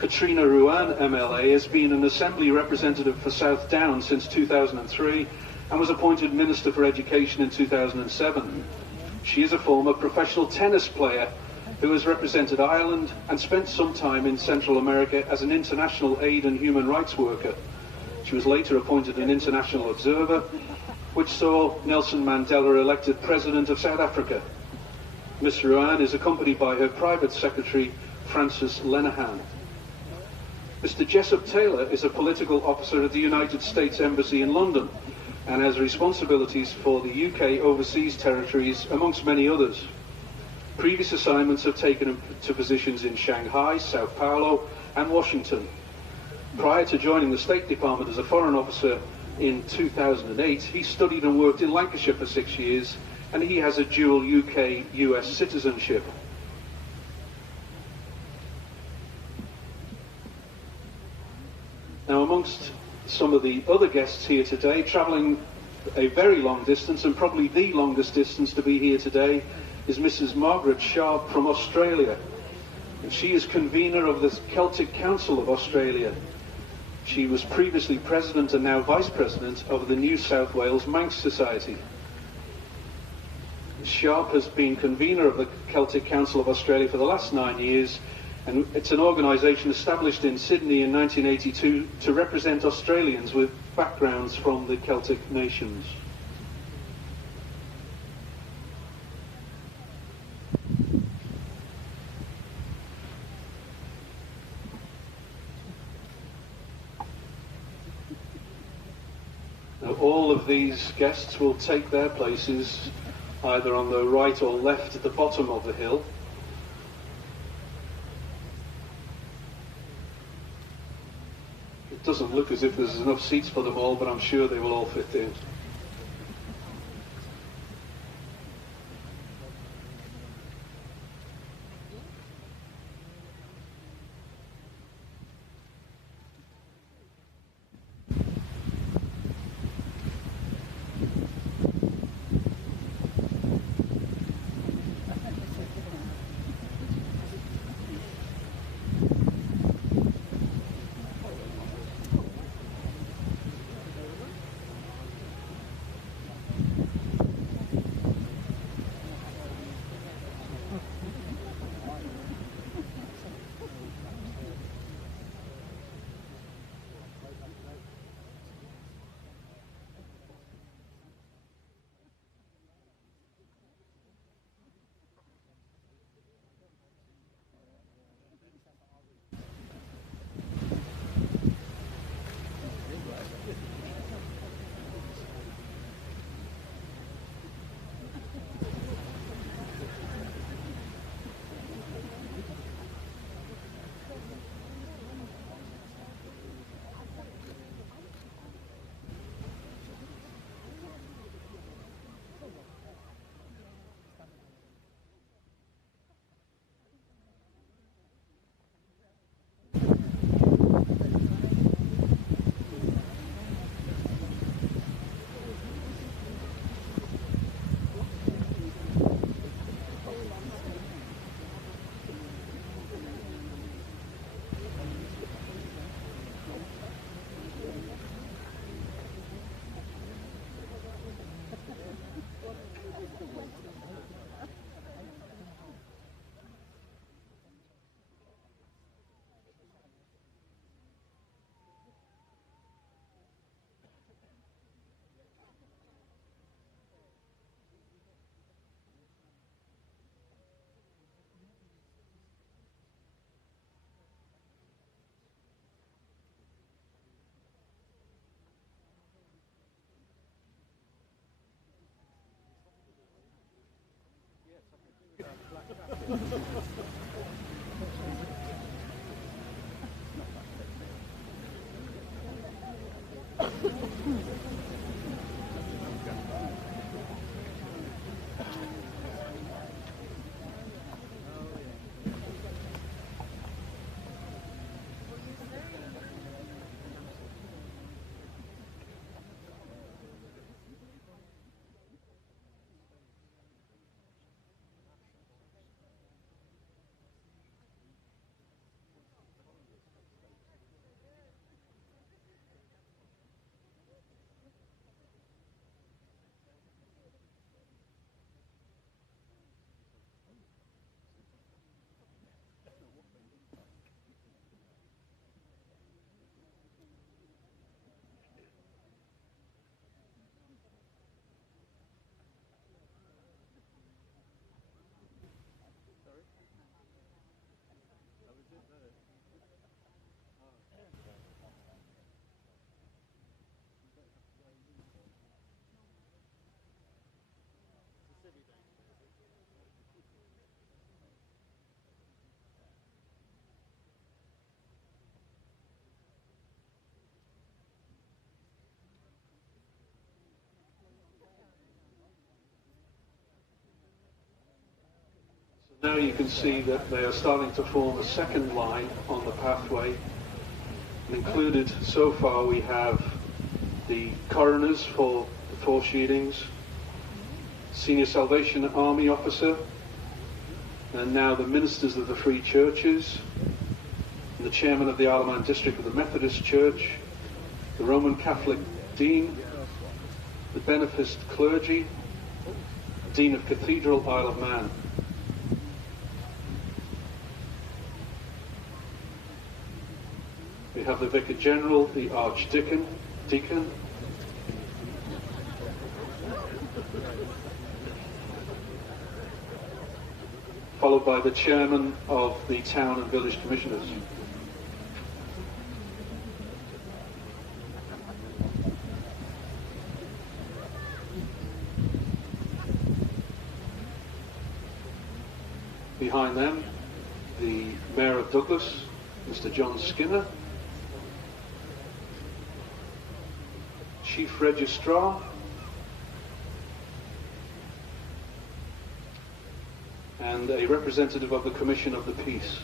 Katrina Ruan, MLA, has been an Assembly representative for South Down since 2003 and was appointed Minister for Education in 2007. She is a former professional tennis player who has represented Ireland and spent some time in Central America as an international aid and human rights worker. She was later appointed an international observer, which saw Nelson Mandela elected President of South Africa. Ms. Ruan is accompanied by her private secretary, Francis Lenehan. Mr. Jessup Taylor is a political officer at the United States Embassy in London and has responsibilities for the UK overseas territories, amongst many others. Previous assignments have taken him to positions in Shanghai, Sao Paulo, and Washington. Prior to joining the State Department as a foreign officer in 2008, he studied and worked in Lancashire for 6 years, and he has a dual UK-US citizenship. Now, amongst some of the other guests here today, travelling a very long distance, and probably the longest distance to be here today, is Mrs. Margaret Sharp from Australia. And she is convener of the Celtic Council of Australia. She was previously president and now vice president of the New South Wales Manx Society. Sharp has been convener of the Celtic Council of Australia for the last 9 years, and it's an organisation established in Sydney in 1982 to represent Australians with backgrounds from the Celtic nations. Now, all of these guests will take their places either on the right or left at the bottom of the hill. It doesn't look as if there's enough seats for them all, but I'm sure they will all fit in. Now you can see that they are starting to form a second line on the pathway. And included so far we have the coroners for the 4 sheadings, Senior Salvation Army officer, and now the ministers of the Free Churches, and the chairman of the Isle of Man district of the Methodist Church, the Roman Catholic Dean, the beneficed clergy, Dean of Cathedral, Isle of Man. We have the Vicar General, the Archdeacon, Deacon, followed by the Chairman of the Town and Village Commissioners. Behind them, the Mayor of Douglas, Mr. John Skinner, Chief Registrar, and a representative of the Commission of the Peace.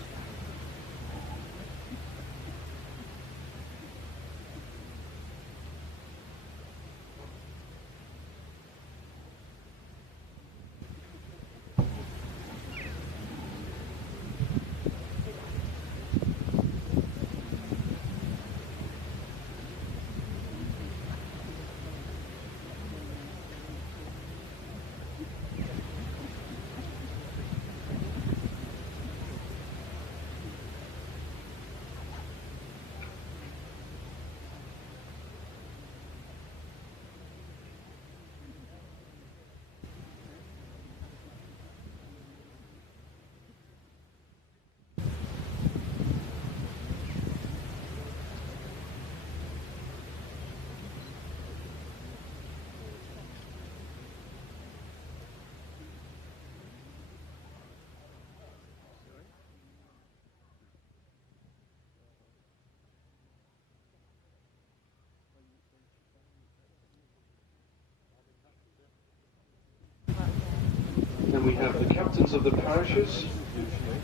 Then we have the captains of the parishes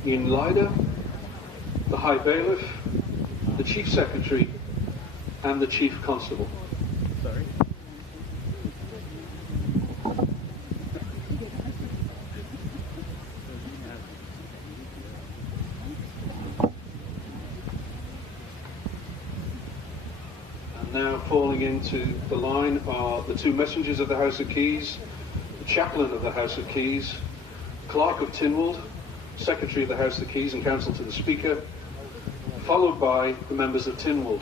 in Leida, the High Bailiff, the Chief Secretary, and the Chief Constable. Sorry. And now falling into the line are the 2 messengers of the House of Keys, the chaplain of the House of Keys, clerk of Tynwald, secretary of the House of Keys and counsel to the Speaker, followed by the members of Tynwald.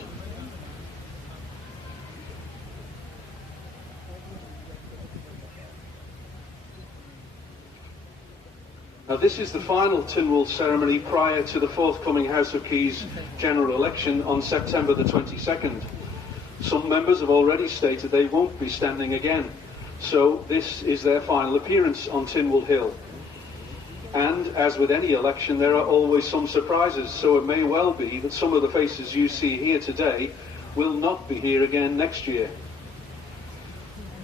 Now this is the final Tynwald ceremony prior to the forthcoming House of Keys general election on September the 22nd. Some members have already stated they won't be standing again. So this is their final appearance on Tynwald Hill. And as with any election, there are always some surprises, so it may well be that some of the faces you see here today will not be here again next year.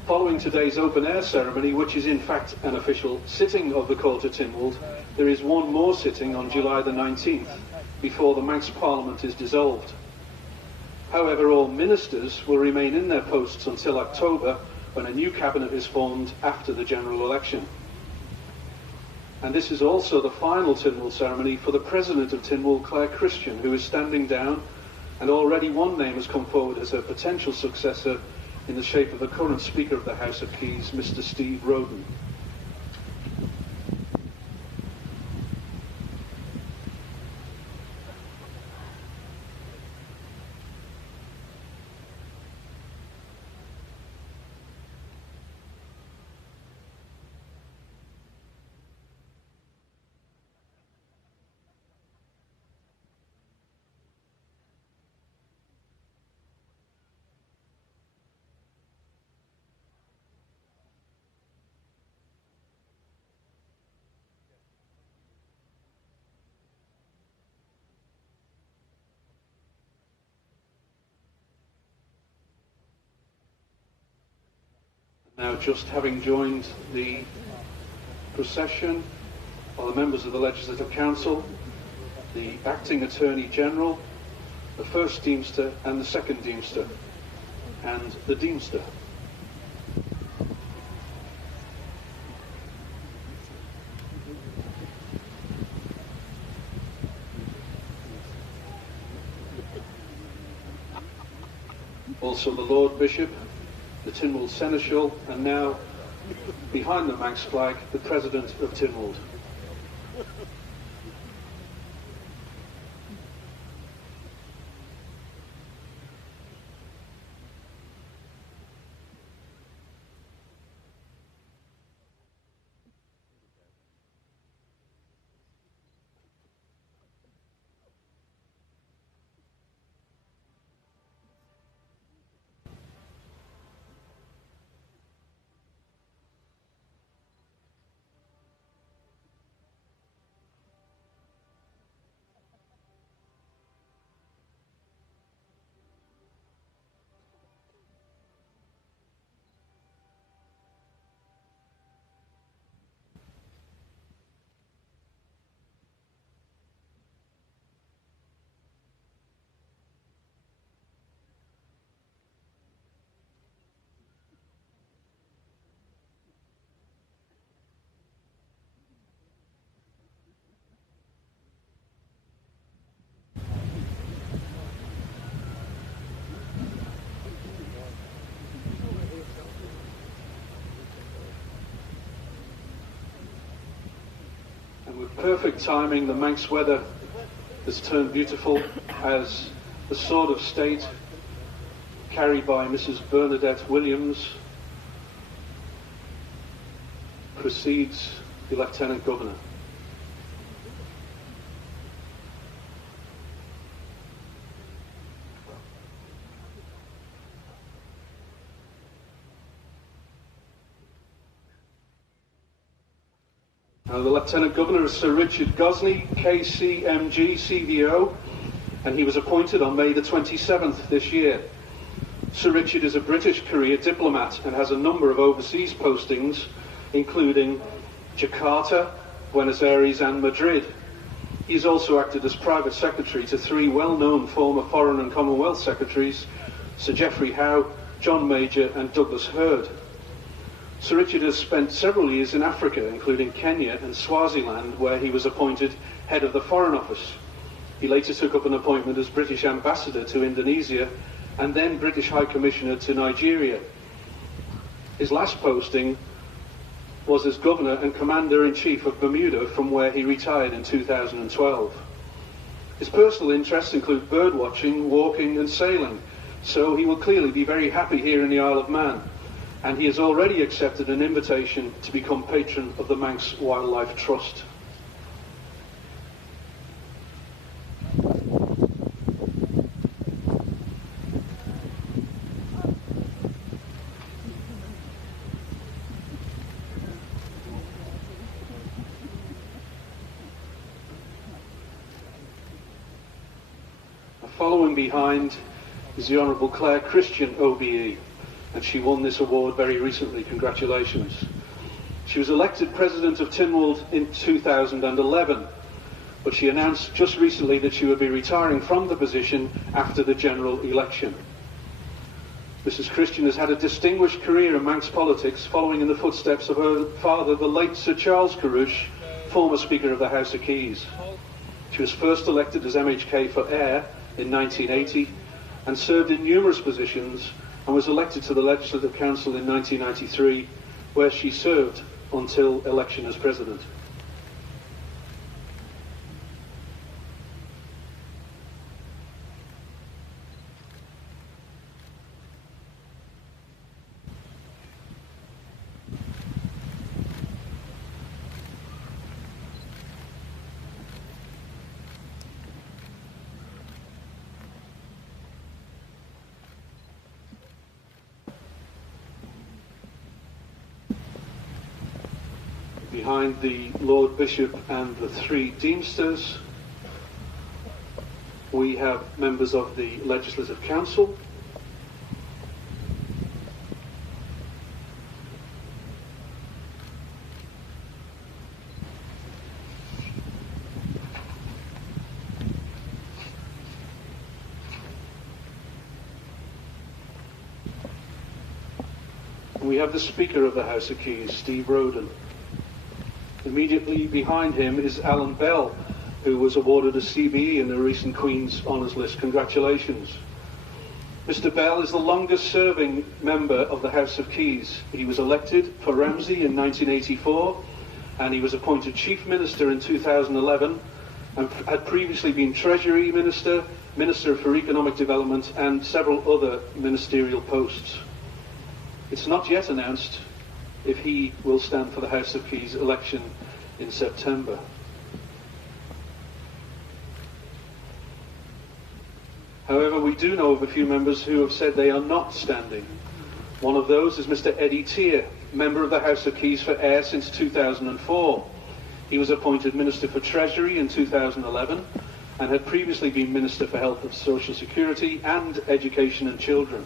Following today's open-air ceremony, which is in fact an official sitting of the Court of Tynwald, there is one more sitting on July the 19th, before the Manx Parliament is dissolved. However, all ministers will remain in their posts until October, when a new cabinet is formed after the general election. And this is also the final Tynwald ceremony for the President of Tynwald, Claire Christian, who is standing down, and already one name has come forward as her potential successor in the shape of the current Speaker of the House of Keys, Mr. Steve Roden. Now, just having joined the procession, are the members of the Legislative Council, the Acting Attorney General, the First Deemster and the Second Deemster, and the Deemster. Also the Lord Bishop, the Tynwald Seneschal, and now, behind the Manx flag, the President of Tynwald. With perfect timing, the Manx weather has turned beautiful as the Sword of State, carried by Mrs. Bernadette Williams, precedes the Lieutenant Governor. The Lieutenant Governor is Sir Richard Gosney, KCMG, CVO, and he was appointed on May the 27th this year. Sir Richard is a British career diplomat and has a number of overseas postings, including Jakarta, Buenos Aires and Madrid. He's also acted as private secretary to three well-known former Foreign and Commonwealth secretaries, Sir Geoffrey Howe, John Major and Douglas Hurd. Sir Richard has spent several years in Africa, including Kenya and Swaziland, where he was appointed head of the Foreign Office. He later took up an appointment as British Ambassador to Indonesia and then British High Commissioner to Nigeria. His last posting was as Governor and Commander-in-Chief of Bermuda, from where he retired in 2012. His personal interests include birdwatching, walking and sailing, so he will clearly be very happy here in the Isle of Man. And he has already accepted an invitation to become patron of the Manx Wildlife Trust. Following behind is the Honourable Claire Christian, OBE. And she won this award very recently. Congratulations. She was elected President of Tynwald in 2011, but she announced just recently that she would be retiring from the position after the general election. Mrs. Christian has had a distinguished career in Manx politics, following in the footsteps of her father, the late Sir Charles Carrouche, former Speaker of the House of Keys. She was first elected as MHK for Ayr in 1980 and served in numerous positions, and was elected to the Legislative Council in 1993, where she served until election as President. Behind the Lord Bishop and the three Deemsters, we have members of the Legislative Council. And we have the Speaker of the House of Keys, Steve Roden. Immediately behind him is Alan Bell, who was awarded a CBE in the recent Queen's Honours List. Congratulations. Mr. Bell is the longest-serving member of the House of Keys. He was elected for Ramsey in 1984, and he was appointed Chief Minister in 2011, and had previously been Treasury Minister, Minister for Economic Development, and several other ministerial posts. It's not yet announced if he will stand for the House of Keys election in September. However, we do know of a few members who have said they are not standing. One of those is Mr. Eddie Tier, member of the House of Keys for Ayr since 2004. He was appointed Minister for Treasury in 2011 and had previously been Minister for Health and Social Security and Education and Children.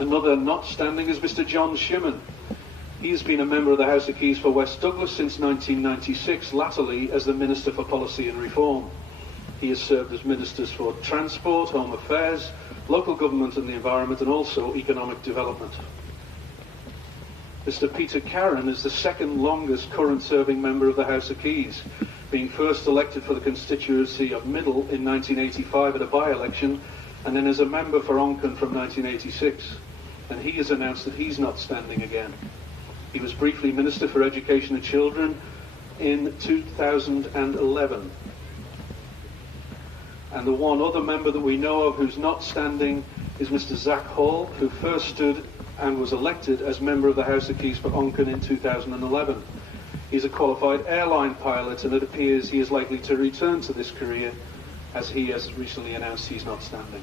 Another not standing is Mr. John Shimon. He has been a member of the House of Keys for West Douglas since 1996, latterly as the Minister for Policy and Reform. He has served as Ministers for Transport, Home Affairs, Local Government and the Environment, and also Economic Development. Mr. Peter Carron is the second longest current-serving member of the House of Keys, being first elected for the constituency of Middle in 1985 at a by-election, and then as a member for Onchan from 1986. And he has announced that he's not standing again. He was briefly Minister for Education and Children in 2011. And the one other member that we know of who's not standing is Mr. Zach Hall, who first stood and was elected as member of the House of Keys for Onchan in 2011. He's a qualified airline pilot, and it appears he is likely to return to this career, as he has recently announced he's not standing.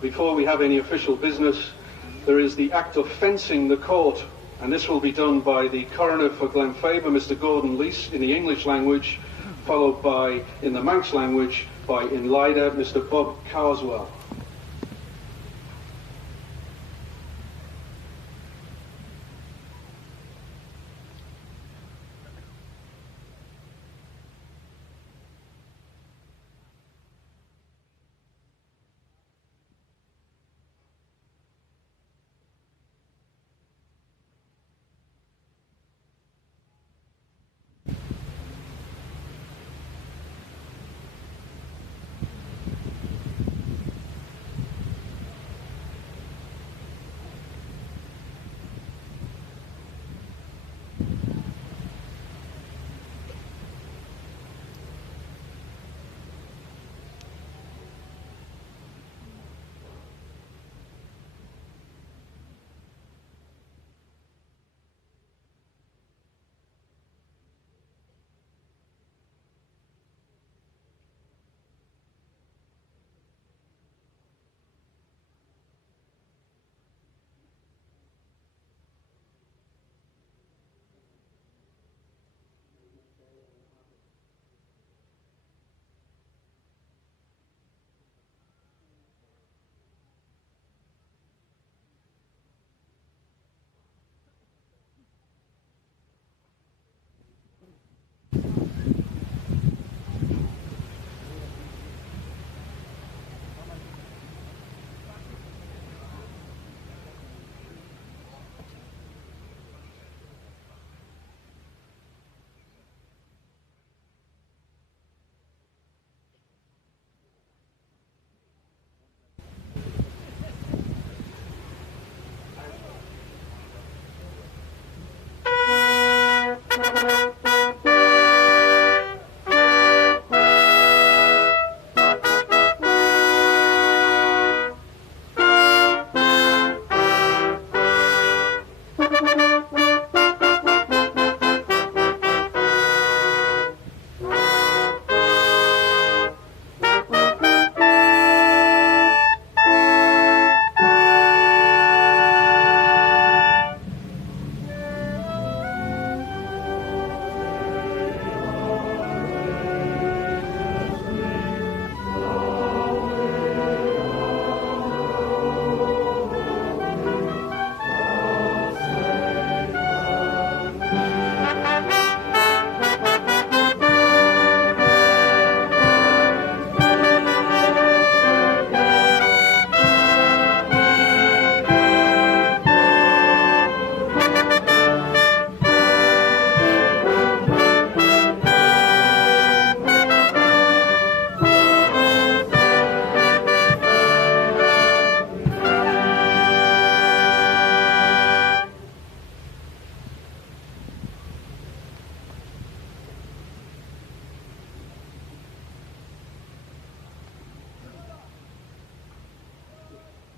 Before we have any official business, there is the act of fencing the court, and this will be done by the coroner for Glenfaber, Mr. Gordon Leese, in the English language, followed by, in the Manx language, by in Leida, Mr. Bob Carswell.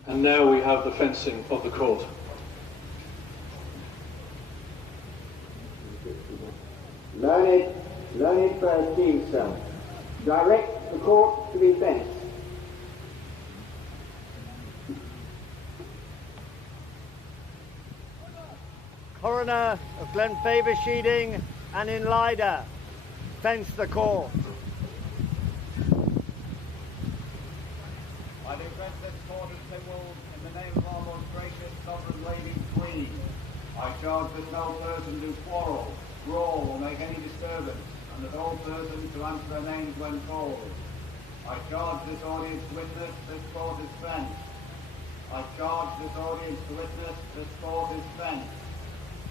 And now we have the fencing of the court. Learned first chief, sir. Direct the court to be fenced. Coroner of Glenfaver Sheeding and in Lyda, fence the court. I do fence this court of Tynwald in the name of our most gracious sovereign lady queen. I charge that no person do quarrel, brawl or make any disturbance, and that all persons to answer their names when called. I charge this audience to witness this court is fenced. I charge this audience to witness this court is fenced.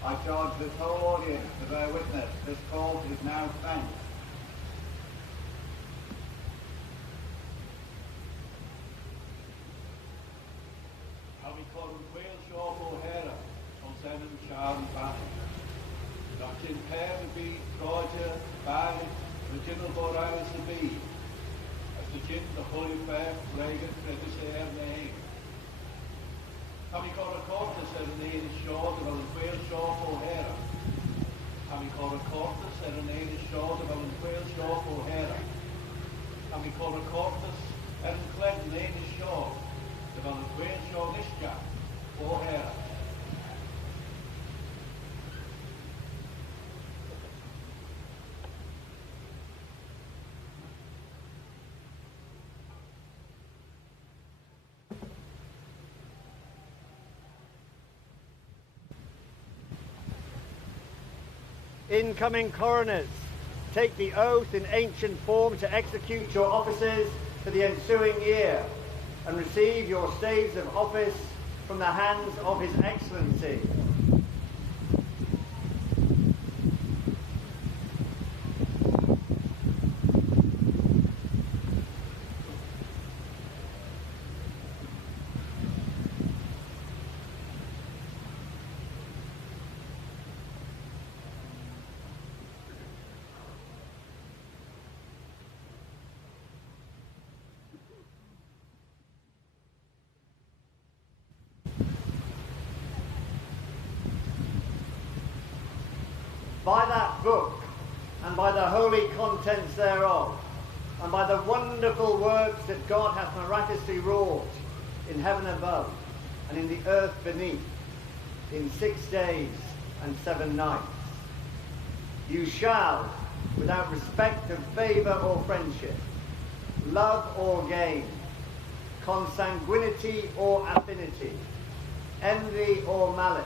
I charge this whole audience to bear witness this court is now fenced. I'll be calling Wales Shaw O'Hara on Seven Sharon Bannon. Dr. Pair to be Roger, Barry, the General Board Islands to be. As the Jim, the Holy Fair, Reagan, Register, name. Have we called a court to serenade Shaw to Wales Shaw O'Hara? Have we called a court to serenade Shaw to Wales Shaw O'Hara? Have we called a court to Erin Clinton, Lane Shaw to Wales Shaw Nishka O'Hara? Incoming coroners, take the oath in ancient form to execute your offices for the ensuing year and receive your staves of office from the hands of His Excellency. By that book, and by the holy contents thereof, and by the wonderful works that God hath miraculously wrought in heaven above, and in the earth beneath, in 6 days and 7 nights, you shall, without respect of favour or friendship, love or gain, consanguinity or affinity, envy or malice,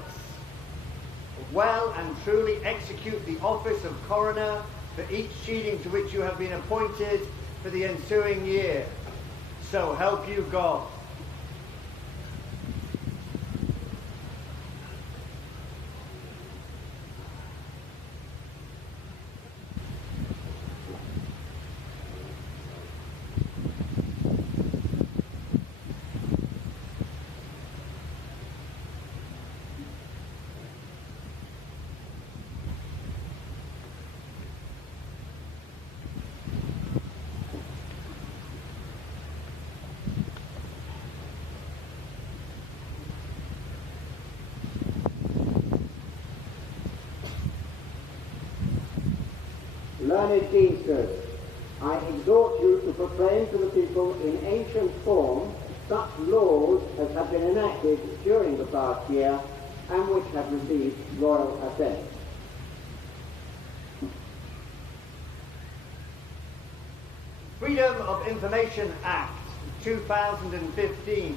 well and truly execute the office of coroner for each sheeding to which you have been appointed for the ensuing year. So help you God. Learned Deemsters, I exhort you to proclaim to the people in ancient form such laws as have been enacted during the past year and which have received royal assent. Freedom of Information Act 2015,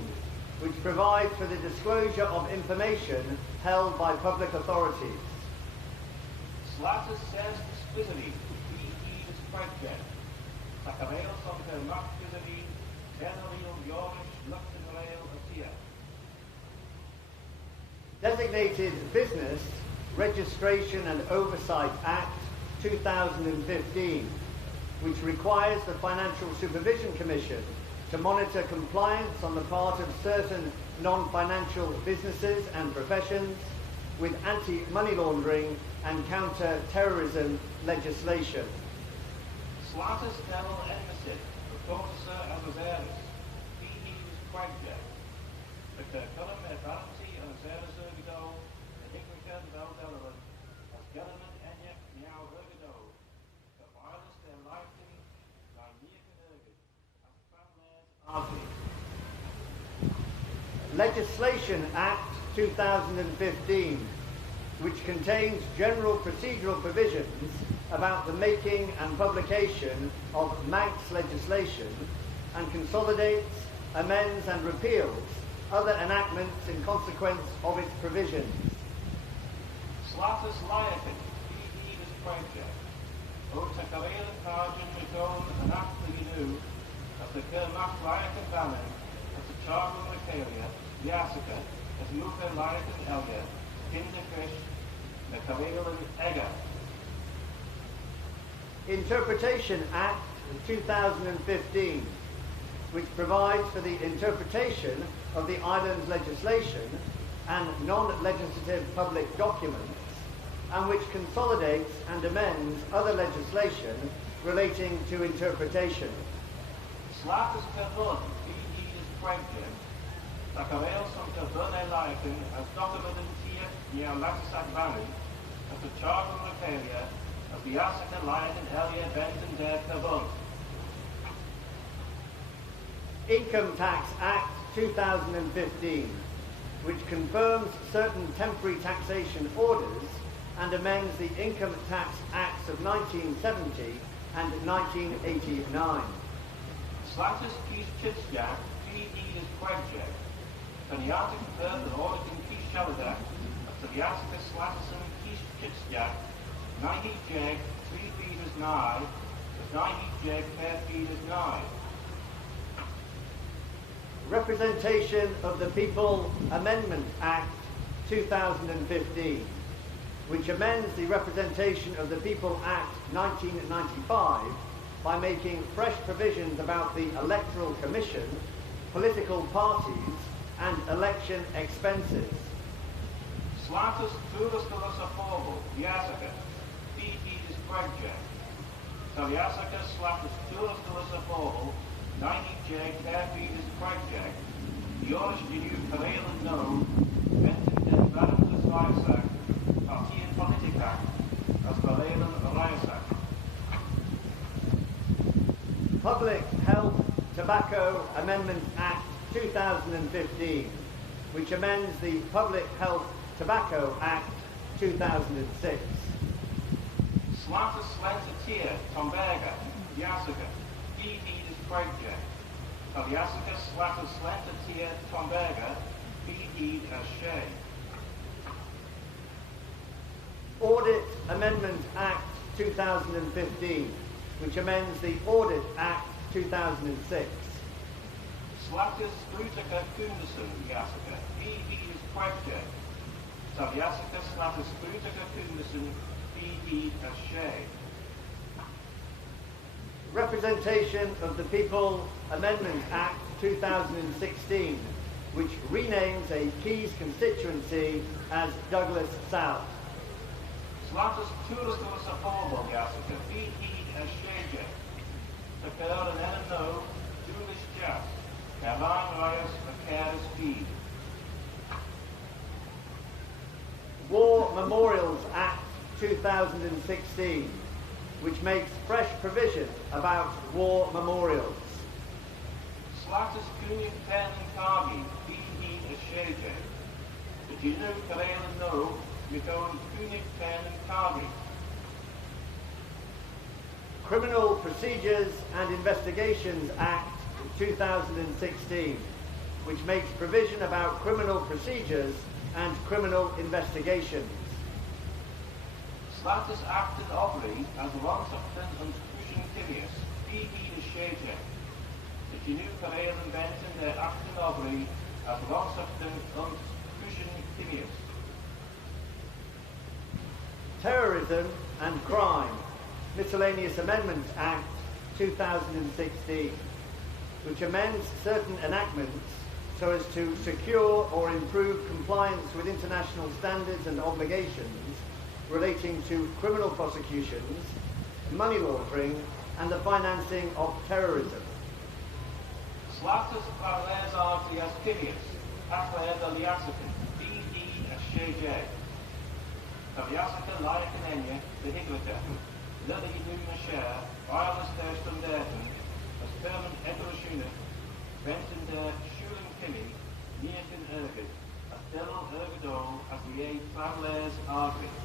which provides for the disclosure of information held by public authorities. Slatus says squizzy, is project. Sacameo something not squizzy, general Yorish, Luxembourg, Atia. Designated Business Registration and Oversight Act 2015, which requires the Financial Supervision Commission to monitor compliance on the part of certain non-financial businesses and professions with anti-money laundering and counter-terrorism legislation. Slatus devil embassy, Professor Amazaris, Phoebe's project. de column met balancy en zeer surgido, de hikwiken wel deleren, als gentlemen en je miauw urgido, de wireless der lighting, naar meer geneugen, als family arty. Legislation Act 2015, which contains general procedural provisions about the making and publication of Manx legislation and consolidates, amends and repeals other enactments in consequence of its provisions. Slatus Liakin, P.E. project. Ook de Karelen Kajen metoon en achtergenu, als de Kermacht Liakin Banning, als de Charmel Michaelia, Jessica, als Moeke Liakin Elga, Kinderfish, de Karelen Egger. Interpretation Act 2015, which provides for the interpretation of the island's legislation and non-legislative public documents, and which consolidates and amends other legislation relating to interpretation. Slatus Kavun, P.E. project. De Karel som Kavun Liakin, als document hier near Laxac Valley, als de Charmel Michaelia, als de Jessica Liakin Elga Benton der Kavun. Income Tax Act 2015, which confirms certain temporary taxation orders and amends the Income Tax Acts of 1970 and 1989. Slatus Kies Chitsjak, P.E. project. Van de Arctic Perth en Orlikin Kies Shaladak, als de Jessica Slatus Kies Chitsjak, 90 jag, 3 feeders nigh, as 90 jag, 10 feeders nigh. Representation of the People Amendment Act 2015, which amends the Representation of the People Act 1995 by making fresh provisions about the Electoral Commission, political parties, and election expenses. Slatus Turas Formal, Jessica, P.E. project. So Jessica Slatus Turas Formal, 90 jag, 10 feeders project. Joris Genu Karelen No, Benton den Barons Rijsak, Partien Politica, als Karelen Rijsak. Public Health Tobacco Amendment Act 2015, which amends the Public Health Tobacco Act 2006. Slatus Slentatia, Tomberga, Jessica, P.E. project. So Jessica Slatus Slentatia, Tomberga, P.E. as Shay. Audit Amendment Act 2015, which amends the Audit Act 2006. Slatus Frutica Kunderson, Jessica, P.E. project. So Jessica Slatus Frutica Kunderson, P.E. as Shay. Representation of the People Amendment Act 2016, which renames a Keys constituency as Douglas South. Slatus Turas Formal, Jessica, P.E. as Shay. The Kerl and No, Julius Jas, Caroline Rias, Caris Speed. War Memorials Act 2016, which makes fresh provision about war memorials. Slatus Kunik Pen and Cargi, P.E. as Shay. The Genu Karelen No, Mithon Kunik Pen and Cargi. Criminal Procedures and Investigations Act 2016, which makes provision about criminal procedures and criminal investigations. Slatus Acten Obri as Ronsoften and Cushion Tilius, P.E. as Shay. The Genu Karelen Benton der Acten Obri as Ronsoften and Cushion Tilius. Terrorism and Crime, Miscellaneous Amendments Act 2016, which amends certain enactments so as to secure or improve compliance with international standards and obligations relating to criminal prosecutions, money laundering, and the financing of terrorism. Slatus Parles Artias Tilius, Athled Aliasakan, B.E. Ashejay. Aliasakan Layakan Enya, the Higlita, Lily Numa Share, Wireless Thurston Derton, as Perman Edroshuna, Benton der Shuling Kimmy, Niakan Ergid, as Delal Ergadol, as the A. Travellers Argrid.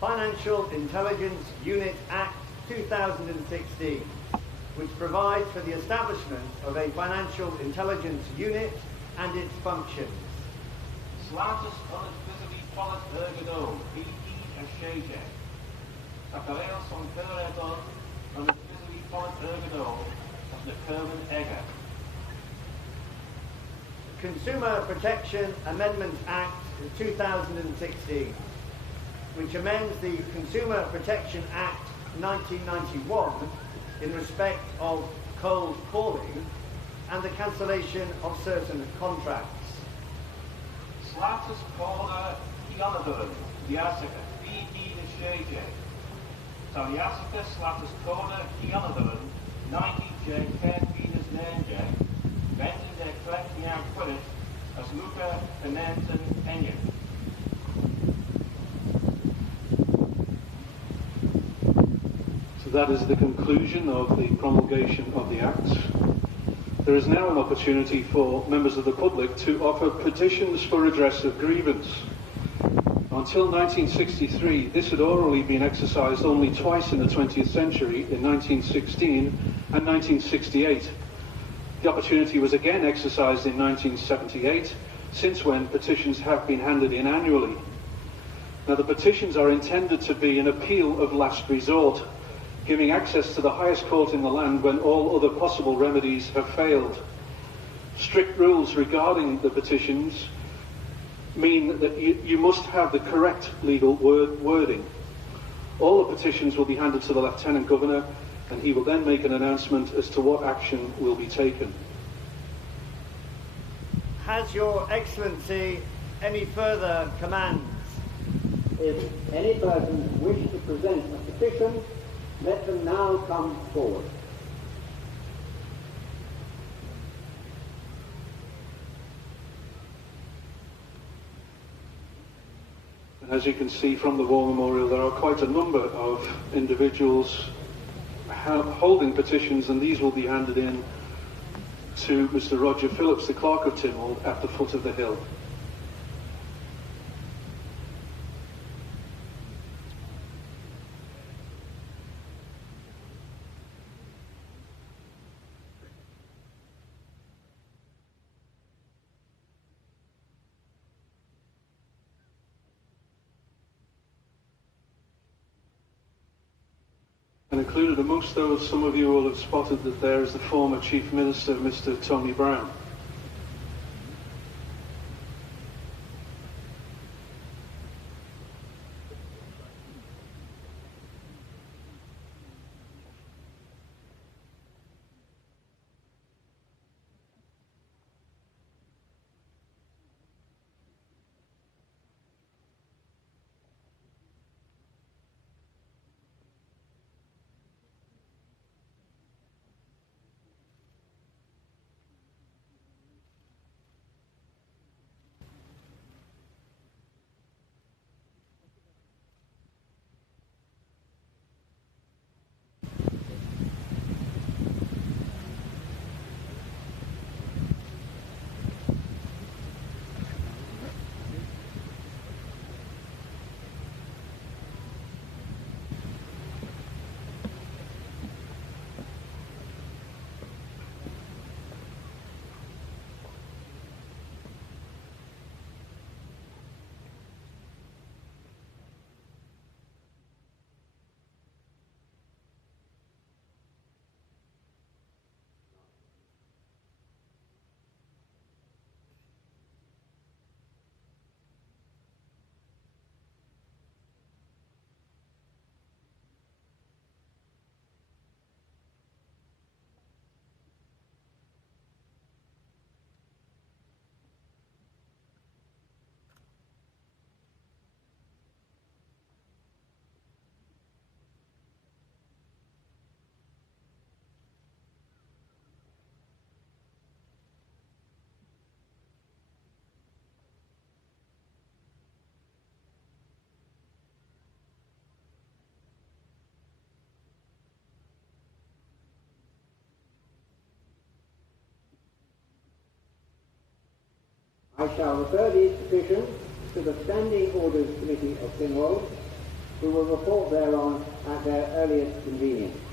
Financial Intelligence Unit Act 2016, which provides for the establishment of a financial intelligence unit and its functions. Slatus unadvisibly polit ergadol, B.E. Ashejay. Akareos on Peredon, unadvisibly polit ergadol, as the Kerman Egger. Consumer Protection Amendment Act 2016, which amends the Consumer Protection Act 1991 in respect of cold calling and the cancellation of certain contracts. Slatus Corda Ionadurn, Diasica, B.E. Ashejay. Taliasica Slatus Corda Ionadurn, 90J, Venus Nanjay, Benton der Kleckniak Quillet, as Luca Penanton Enya. So that is the conclusion of the promulgation of the Acts. There is now an opportunity for members of the public to offer petitions for redress of grievance. Until 1963, this had orally been exercised only twice in the 20th century, in 1916 and 1968. The opportunity was again exercised in 1978, since when petitions have been handed in annually. Now, the petitions are intended to be an appeal of last resort, giving access to the highest court in the land when all other possible remedies have failed. Strict rules regarding the petitions mean that you must have the correct legal wording. All the petitions will be handed to the Lieutenant Governor, and he will then make an announcement as to what action will be taken. Has Your Excellency any further commands? If any persons wish to present a petition, let them now come forward. And as you can see from the War Memorial, there are quite a number of individuals holding petitions, and these will be handed in to Mr. Roger Phillips, the Clerk of Tynwald, at the foot of the hill. And included amongst those, some of you will have spotted that there is the former Chief Minister, Mr. Tony Brown. I shall refer these petitions to the Standing Orders Committee of Tynwald, who will report thereon at their earliest convenience.